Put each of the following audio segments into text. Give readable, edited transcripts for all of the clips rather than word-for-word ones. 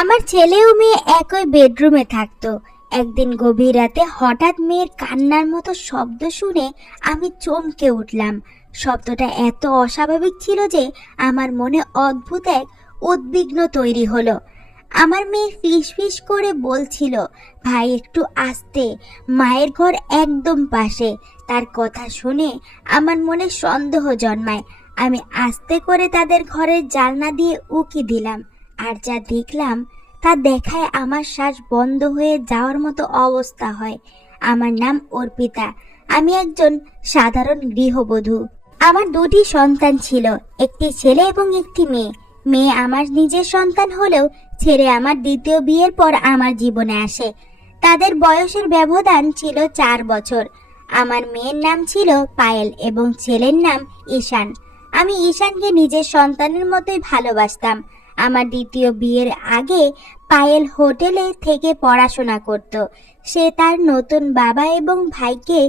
আমার ছেলে ও মেয়ে একই বেডরুমে থাকতো। একদিন গভীর রাতে হঠাৎ মেয়ের কান্নার মতো শব্দ শুনে আমি চমকে উঠলাম। শব্দটা এত অস্বাভাবিক ছিল যে আমার মনে অদ্ভুত এক উদ্বিগ্ন তৈরি হলো। আমার মেয়ে ফিসফিস করে বলছিল, ভাই একটু আস্তে, মায়ের ঘর একদম পাশে। তার কথা শুনে আমার মনে সন্দেহ জন্মায়। আমি আস্তে করে তাদের ঘরের জানলা দিয়ে উকি দিলাম, আর যা দেখলাম তা দেখায় আমার শ্বাস বন্ধ হয়ে যাওয়ার মতো অবস্থা হয়। আমার নাম অর্পিতা, আমি একজন সাধারণ গৃহবধূ। আমার দুটি সন্তান ছিল, একটি ছেলে এবং একটি মেয়ে। মেয়ে আমার নিজের সন্তান হলেও ছেলে আমার দ্বিতীয় বিয়ের পর আমার জীবনে আসে। তাদের বয়সের ব্যবধান ছিল 4 বছর। আমার মেয়ের নাম ছিল পায়েল এবং ছেলের নাম ঈশান। আমি ঈশানকে নিজের সন্তানের মতোই ভালোবাসতাম। আমার দ্বিতীয় বিয়ের আগে পায়েল হোটেলে থেকে পড়াশোনা করত। সে তার নতুন বাবা এবং ভাইকে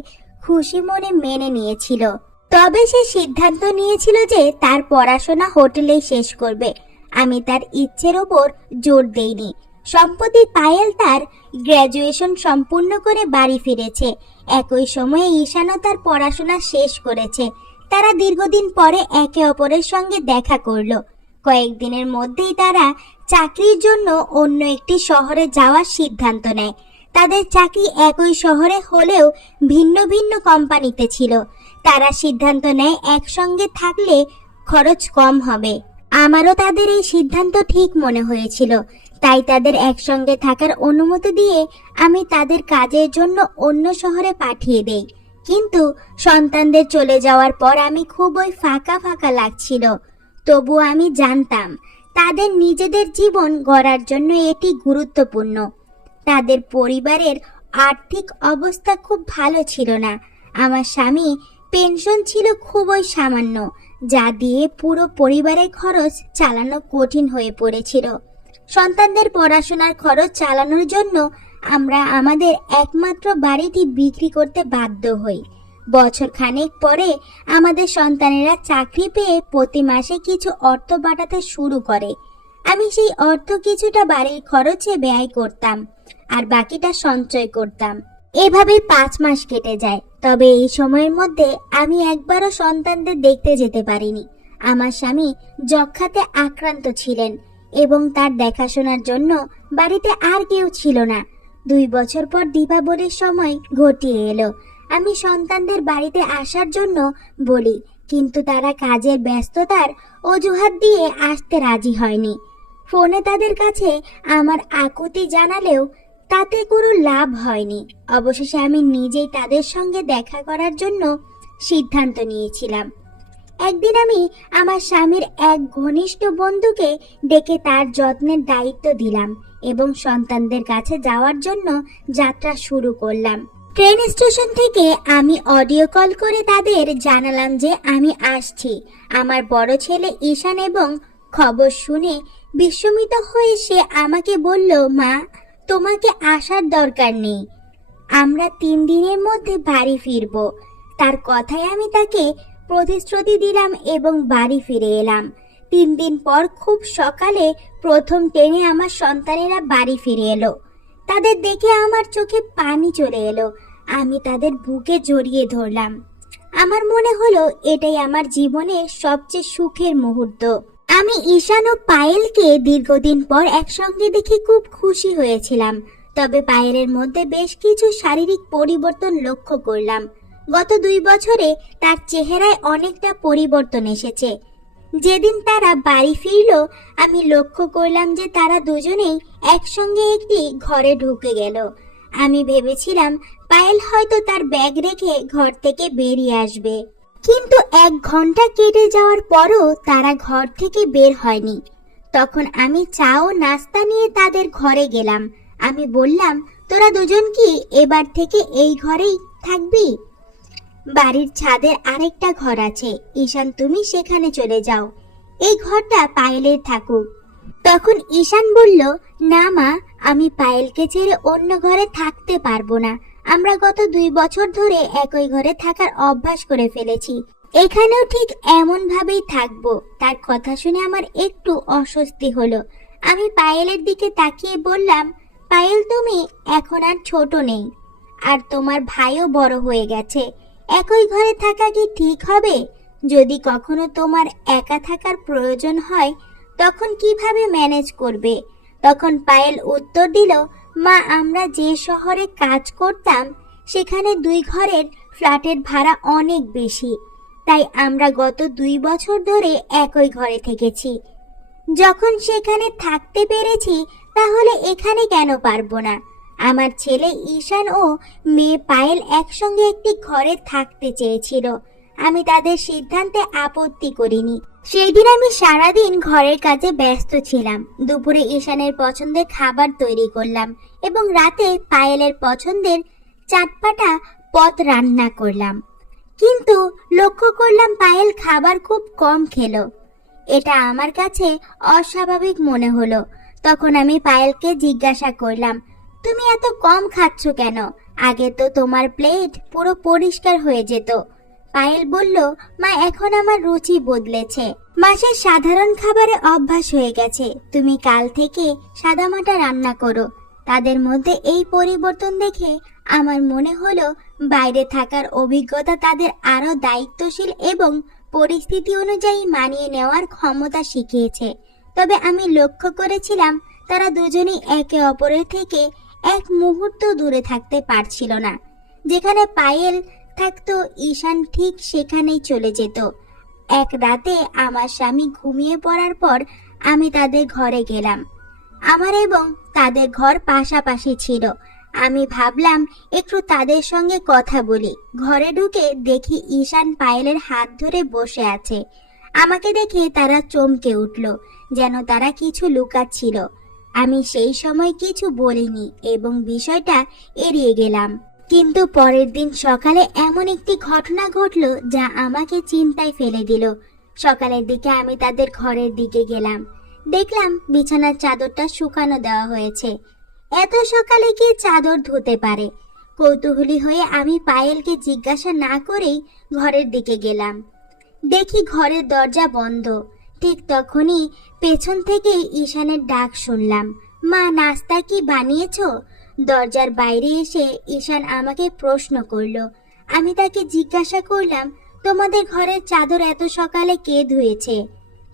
খুশি মনে মেনে নিয়েছিল। তবে সে সিদ্ধান্ত নিয়েছিল যে তার পড়াশোনা হোটেলেই শেষ করবে। আমি তার ইচ্ছের ওপর জোর দেইনি। সম্প্রতি পায়েল তার গ্র্যাজুয়েশন সম্পূর্ণ করে বাড়ি ফিরেছে। একই সময়ে ঈশানও তার পড়াশোনা শেষ করেছে। তারা দীর্ঘদিন পরে একে অপরের সঙ্গে দেখা করলো। কয়েকদিনের মধ্যেই তারা চাকরির জন্য অন্য একটি শহরে যাওয়ার সিদ্ধান্ত নেয়। তাদের চাকরি একই শহরে হলেও ভিন্ন ভিন্ন কোম্পানিতে ছিল। তারা সিদ্ধান্ত নেয় একসঙ্গে থাকলে খরচ কম হবে। আমারও তাদের এই সিদ্ধান্ত ঠিক মনে হয়েছিল, তাই তাদের একসঙ্গে থাকার অনুমতি দিয়ে আমি তাদের কাজের জন্য অন্য শহরে পাঠিয়ে দেই। কিন্তু সন্তানদের চলে যাওয়ার পর আমি খুবই ফাঁকা ফাঁকা লাগছিল। তবুও আমি জানতাম তাদের নিজেদের জীবন গড়ার জন্য এটি গুরুত্বপূর্ণ। তাদের পরিবারের আর্থিক অবস্থা খুব ভালো ছিল না। আমার স্বামী পেনশন ছিল খুবই সামান্য, যা দিয়ে পুরো পরিবারের খরচ চালানো কঠিন হয়ে পড়েছিল। সন্তানদের পড়াশোনার খরচ চালানোর জন্য আমরা আমাদের একমাত্র বাড়িটি বিক্রি করতে বাধ্য হই। বছর খানেক পরে আমাদের সন্তানেরা চাকরি পেয়ে প্রতি মাসে কিছু অর্থ পাঠাতে শুরু করে। আমি সেই অর্থ কিছুটা বাড়ির খরচে ব্যয় করতাম আর বাকিটা সঞ্চয় করতাম। এভাবে 5 মাস কেটে যায়। তবে এই সময়ের মধ্যে আমি একবারও সন্তানদের দেখতে যেতে পারিনি। আমার স্বামী যক্ষ্মাতে আক্রান্ত ছিলেন এবং তার দেখাশোনার জন্য বাড়িতে আর কেউ ছিল না। 2 বছর পর দীপাবলির সময় ঘটিয়ে এলো। আমি সন্তানদের বাড়িতে আসার জন্য বলি, কিন্তু তারা কাজের ব্যস্ততার অজুহাত দিয়ে আসতে রাজি হয়নি। ফোনে তাদের কাছে আমার আকুতি জানালেও তাতে কোনো লাভ হয়নি। অবশেষে আমি নিজেই তাদের সঙ্গে দেখা করার জন্য সিদ্ধান্ত নিয়েছিলাম। একদিন আমি আমার স্বামীর এক ঘনিষ্ঠ বন্ধুকে ডেকে তার যত্নের দায়িত্ব দিলাম এবং সন্তানদের কাছে যাওয়ার জন্য যাত্রা শুরু করলাম। ট্রেন স্টেশন থেকে আমি অডিও কল করে তাদের জানালাম যে আমি আসছি। আমার বড় ছেলে ঈশান এবং খবর শুনে বিস্মিত হয়ে সে আমাকে বলল, মা, তোমাকে আসার দরকার নেই, আমরা 3 দিনের মধ্যে বাড়ি ফিরব। তার কথায় আমি তাকে প্রতিশ্রুতি দিলাম এবং বাড়ি ফিরে এলাম। 3 দিন পর খুব সকালে প্রথম ট্রেনে আমার সন্তানেরা বাড়ি ফিরে এলো। তাদের দেখে আমার চোখে পানি চলে এলো। আমি তাদের বুকে জড়িয়ে ধরলাম। আমার মনে হলো এটাই আমার জীবনের সবচেয়ে সুখের মুহূর্ত। আমি ঈশান ও পায়েলকে দীর্ঘদিন পর একসঙ্গে দেখে খুব খুশি হয়েছিলাম। তবে পায়েলের মধ্যে বেশ কিছু শারীরিক পরিবর্তন লক্ষ্য করলাম। গত 2 বছরে তার চেহারায় অনেকটা পরিবর্তন এসেছে। যেদিন তারা বাড়ি ফিরল, আমি লক্ষ্য করলাম যে তারা দুজনেই একসঙ্গে একটি ঘরে ঢুকে গেল। আমি ভেবেছিলাম পায়েল হয়তো তার ব্যাগ রেখে ঘর থেকে বেরিয়ে আসবে, কিন্তু 1 ঘন্টা কেটে যাওয়ার পরও তারা ঘর থেকে বের হয়নি। তখন আমি চা ও নাস্তা নিয়ে তাদের ঘরে গেলাম। আমি বললাম, তোরা দুজন কি এবার থেকে এই ঘরেই থাকবি? বাড়ির ছাদের আরেকটা ঘর আছে, ঈশান তুমি সেখানে চলে যাও, এই ঘরটা পায়েলের থাকুক। তখন ঈশান বলল, না মা, আমি পায়েলকে ছেড়ে অন্য ঘরে থাকতে পারবো না। আমরা গত 2 বছর ধরে একই ঘরে থাকার অভ্যাস করে ফেলেছি, এখানেও ঠিক এমন ভাবেই থাকবো। তার কথা শুনে আমার একটু অস্বস্তি হলো। আমি পায়েলের দিকে তাকিয়ে বললাম, পায়েল, তুমি এখন আর ছোট নেই, আর তোমার ভাইও বড় হয়ে গেছে। একই ঘরে থাকা কি ঠিক হবে? যদি কখনো তোমার একা থাকার প্রয়োজন হয় তখন কিভাবে ম্যানেজ করবে? তখন পায়েল উত্তর দিল, মা, আমরা যে শহরে কাজ করতাম সেখানে 2 ঘরের ফ্ল্যাটের ভাড়া অনেক বেশি, তাই আমরা গত 2 বছর ধরে একই ঘরে থেকেছি। যখন সেখানে থাকতে পেরেছি তাহলে এখানে কেন পারবো না? আমার ছেলে ঈশান ও মেয়ে পায়েল একসঙ্গে একটি ঘরে থাকতে চেয়েছিল। আমি তাদের সিদ্ধান্তে আপত্তি করিনি। সেই দিন আমি সারাদিন ঘরের কাজে ব্যস্ত ছিলাম। দুপুরে ঈশানের পছন্দের খাবার তৈরি করলাম এবং রাতে পায়েলের পছন্দের চাটপাটা পদ রান্না করলাম। কিন্তু লক্ষ্য করলাম পায়েল খাবার খুব কম খেলো। এটা আমার কাছে অস্বাভাবিক মনে হলো। তখন আমি পায়েলকে জিজ্ঞাসা করলাম, তুমি এত কম খাচ্ছ কেন? আগে তো তোমার প্লেট পুরো পরিষ্কার হয়ে যেত। পায়েল বলল, মা, এখন আমার রুচি বদলেছে। মাসের সাধারণ খাবারে অভ্যাস হয়ে গেছে। তুমি কাল থেকে সাদামাটা রান্না করো। তাদের মধ্যে এই পরিবর্তন দেখে আমার মনে হলো বাইরে থাকার অভিজ্ঞতা তাদের আরো দায়িত্বশীল এবং পরিস্থিতি অনুযায়ী মানিয়ে নেওয়ার ক্ষমতা শিখিয়েছে। তবে আমি লক্ষ্য করেছিলাম তারা দুজনেই একে অপরের থেকে এক মুহূর্ত দূরে থাকতে পারছিল না। যেখানে পায়েল থাকতো ঈশান ঠিক সেখানেই চলে যেত। এক রাতে আমার স্বামী ঘুমিয়ে পড়ার পর আমি তাদের ঘরে গেলাম। আমার এবং তাদের ঘর পাশাপাশি ছিল। আমি ভাবলাম একটু তাদের সঙ্গে কথা বলি। ঘরে ঢুকে দেখি ঈশান পায়েলের হাত ধরে বসে আছে। আমাকে দেখে তারা চমকে উঠল, যেন তারা কিছু লুকাচ্ছিল। আমি সেই সময় কিছু বলিনি এবং বিষয়টা এড়িয়ে গেলাম। কিন্তু পরের দিন সকালে এমন একটি ঘটনা ঘটল যা আমাকে চিন্তায় ফেলে দিল। সকালের দিকে আমি তাদের ঘরের দিকে গেলাম। দেখলাম বিছানার চাদরটা শুকানো দেওয়া হয়েছে। এত সকালে কি চাদর ধুতে পারে? কৌতূহলী হয়ে আমি পায়েলকে জিজ্ঞাসা না করেই ঘরের দিকে গেলাম। দেখি ঘরের দরজা বন্ধ। ঠিক তখনই পেছন থেকে ঈশানের ডাক শুনলাম, মা, নাস্তা কি বানিয়েছো? দরজার বাইরে এসে ঈশান আমাকে প্রশ্ন করলো। আমি তাকে জিজ্ঞাসা করলাম, তোমাদের ঘরের চাদর এত সকালে কে ধুয়েছে?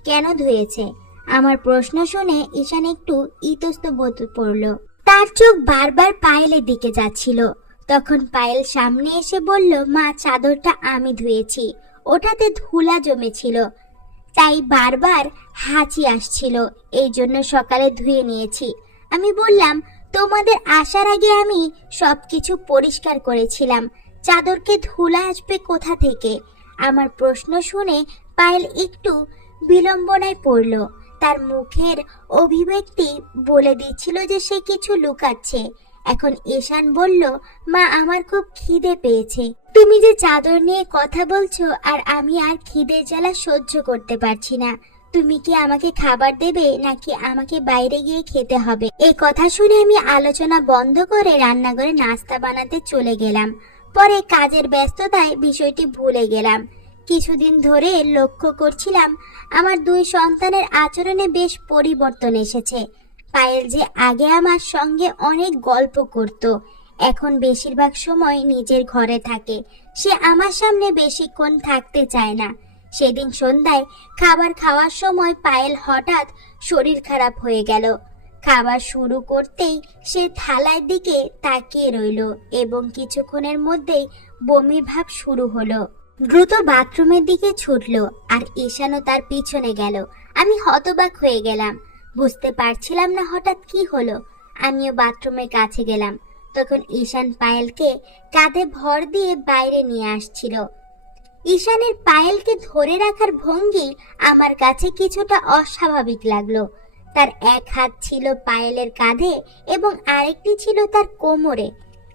কেন ধুয়েছে? আমার প্রশ্ন শুনে ঈশান একটু ইতস্তত পড়ল। তার চোখ বারবার পায়েলের দিকে যাচ্ছিল। তখন পায়েল সামনে এসে বলল, মা, চাদরটা আমি ধুয়েছি। ওটাতে ধুলা জমেছিল, তাই বারবার হাঁচি আসছিল, এই জন্য সকালে ধুয়ে নিয়েছি। আমি বললাম, তোমাদের আসার আগে আমি সবকিছু পরিষ্কার করেছিলাম, চাদরকে ধুলা আসবে কোথা থেকে? আমার প্রশ্ন শুনে পায়েল একটু বিড়ম্বনায় পড়ল। তার মুখের অভিব্যক্তি বলে দিচ্ছিল যে সে কিছু লুকাচ্ছে। এখন ঈশান বলল, মা, আমার খুব খিদে পেয়েছে। তুমি যে চাদর নিয়ে কথা বলছো আর আমি আর খিদের জ্বালা সহ্য করতে পারছি না। তুমি কি আমাকে খাবার দেবে নাকি আমাকে বাইরে গিয়ে খেতে হবে? এই কথা শুনে আমি আলোচনা বন্ধ করে রান্নাঘরে নাস্তা বানাতে চলে গেলাম। পরে কাজের ব্যস্ততায় বিষয়টি ভুলে গেলাম। কিছুদিন ধরে লক্ষ্য করছিলাম আমার 2 সন্তানের আচরণে বেশ পরিবর্তন এসেছে। পায়েল যে আগে আমার সঙ্গে অনেক গল্প করত, এখন বেশিরভাগ সময় নিজের ঘরে থাকে। সে আমার সামনে বেশিক্ষণ থাকতে চায় না। সেদিন সন্ধ্যায় খাবার খাওয়ার সময় পায়েল হঠাৎ শরীর খারাপ হয়ে গেল। খাবার শুরু করতেই সে থালার দিকে তাকিয়ে রইল এবং কিছুক্ষণের মধ্যেই বমি ভাব শুরু হলো। দ্রুত বাথরুমের দিকে ছুটলো আর ঈশানও তার পিছনে গেল। আমি হতবাক হয়ে গেলাম, বুঝতে পারছিলাম না হঠাৎ কি হলো। আমিও বাথরুমের কাছে গেলাম। তখন ঈশান পায়েলকে কাঁধে ভর দিয়ে বাইরে নিয়ে আসছিল। ঈশানের পায়েলকে ধরে রাখার ভঙ্গি আমার কাছে কিছুটা অস্বাভাবিক লাগলো। তার এক হাত ছিল পায়েলের কাঁধে এবং আরেকটি ছিল তার কোমরে।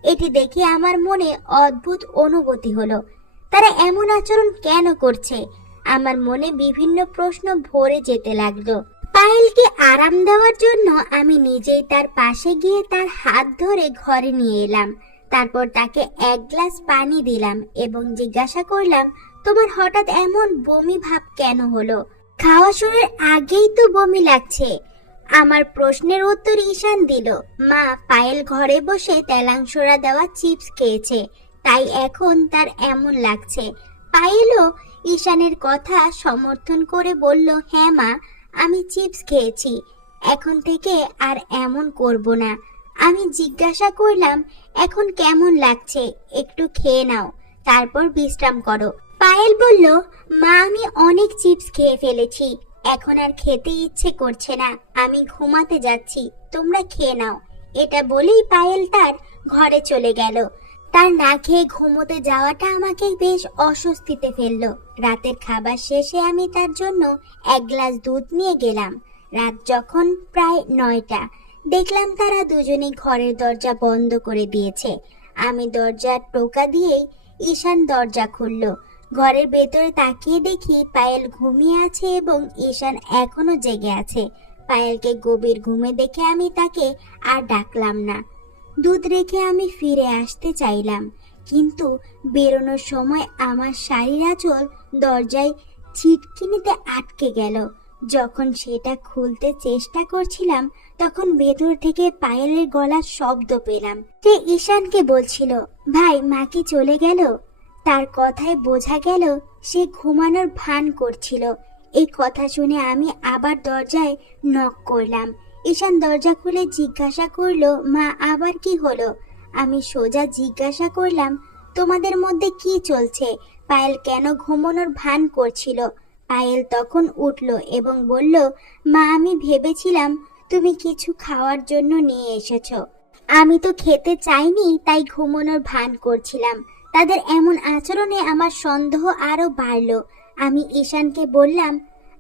এটি দেখে আমার মনে অদ্ভুত অনুভূতি হলো। তারা এমন আচরণ কেন করছে? আমার মনে বিভিন্ন প্রশ্ন ভরে যেতে লাগলো। পায়েলকে আরাম দেওয়ার জন্য আমি নিজেই তার পাশে গিয়ে তার হাত ধরে ঘরে নিয়ে এলাম। তারপর তাকে 1 গ্লাস পানি দিলাম এবং জিজ্ঞাসা করলাম, তোমার হঠাৎ এমন বমি ভাব কেন হলো? খাওয়া শুরুর আগেই তো বমি লাগছে। আমার প্রশ্নের উত্তর ঈশান দিল। মা, পায়েল ঘরে বসে তেলাংশরা দেওয়া চিপস খেয়েছে, তাই এখন তার এমন লাগছে। পায়েলও ঈশানের কথা সমর্থন করে বলল, হ্যাঁ মা, আমি চিপস খেয়েছি, এখন থেকে আর এমন করব না। আমি জিজ্ঞাসা করলাম, এখন কেমন লাগছে, একটু খেয়ে নাও, তারপর বিশ্রাম করো। পায়েল বলল, মা, আমি অনেক চিপস খেয়ে ফেলেছি, এখন আর খেতে ইচ্ছে করছে না, আমি ঘুমাতে যাচ্ছি, তোমরা খেয়ে নাও। এটা বলেই পায়েল তার ঘরে চলে গেল। তার না খেয়ে ঘুমোতে যাওয়াটা আমাকে বেশ অস্বস্তিতে ফেললো। রাতের খাবার শেষে আমি তার জন্য এক গ্লাস দুধ নিয়ে গেলাম। রাত যখন প্রায় 9টা, দেখলাম তারা দুজনেই ঘরের দরজা বন্ধ করে দিয়েছে। আমি দরজার টোকা দিয়েই ঈশান দরজা খুলল। ঘরের ভেতরে তাকিয়ে দেখি পায়েল ঘুমিয়ে আছে এবং ঈশান এখনো জেগে আছে। পায়েলকে গভীর ঘুমে দেখে আমি তাকে আর ডাকলাম না। দুধ রেখে আমি ফিরে আসতে চাইলাম, কিন্তু বেরোনোর সময় আমার শাড়ির আঁচল দরজায় ছিটকিনিতে আটকে গেল। যখন সেটা খুলতে চেষ্টা করছিলাম, তখন ভেতর থেকে পায়েলের গলার শব্দ পেলাম। সে ঈশানকে বলছিল, ভাই, মা কি চলে গেল? তার কথায় বোঝা গেল সে ঘুমানোর ভান করছিল। এই কথা শুনে আমি আবার দরজায় নক করলাম। ঈশান দরজা খুলে জিজ্ঞাসা করলো, মা, আবার কি হলো? আমি সোজা জিজ্ঞাসা করলাম, তোমাদের মধ্যে কি চলছে? পায়েল কেন ঘুমানোর ভান করছিল? পায়েল তখন উঠল এবং বলল, মা, আমি ভেবেছিলাম তুমি কিছু খাওয়ার জন্য নিয়ে এসেছো। আমি তো খেতে চাইনি, তাই ঘুমানোর ভান করছিলাম। তাদের এমন আচরণে আমার সন্দেহ আরো বাড়লো। আমি ঈশানকে বললাম,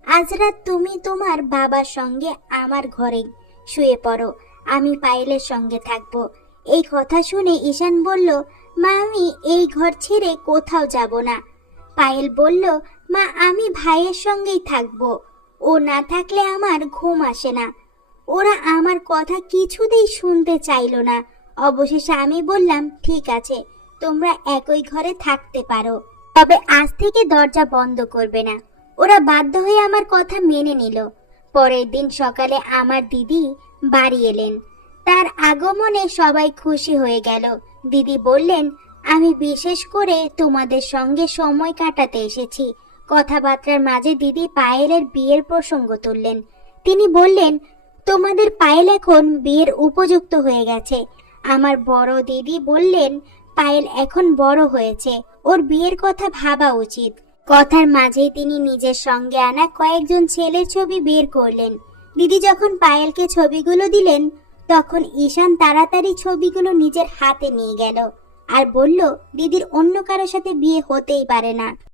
আজ রাত তুমি তোমার বাবার সঙ্গে আমার ঘরে শুয়ে পড়ো, আমি পায়েলের সঙ্গে থাকবো। এই কথা শুনে ঈশান বলল, মা, আমি এই ঘর ছেড়ে কোথাও যাব না। পায়েল বলল, মা, আমি ভাইয়ের সঙ্গেই থাকবো, ও না থাকলে আমার ঘুম আসে না। ওরা আমার কথা কিছুতেই শুনতে চাইলো না। অবশেষে আমি বললাম, ঠিক আছে, তোমরা একই ঘরে থাকতে পারো, তবে আজ থেকে দরজা বন্ধ করবে না। ওরা বাধ্য হয়ে আমার কথা মেনে নিল। পরের দিন সকালে আমার দিদি বাড়ি এলেন। তার আগমনে সবাই খুশি হয়ে গেল। দিদি বললেন, আমি বিশেষ করে তোমাদের সঙ্গে সময় কাটাতে এসেছি। কথাবার্তার মাঝে দিদি পায়েলের বিয়ের প্রসঙ্গ তুললেন। তিনি বললেন, তোমাদের পায়েল এখন বিয়ের উপযুক্ত হয়ে গেছে। আমার বড় দিদি বললেন, পায়েল এখন বড় হয়েছে, ওর বিয়ের কথা ভাবা উচিত। কথার মাঝেই তিনি নিজের সঙ্গে আনা কয়েকজন ছেলের ছবি বের করলেন। দিদি যখন পায়েলকে ছবিগুলো দিলেন, তখন ঈশান তাড়াতাড়ি ছবিগুলো নিজের হাতে নিয়ে গেল আর বলল, দিদির অন্য কারোর সাথে বিয়ে হতেই পারে না।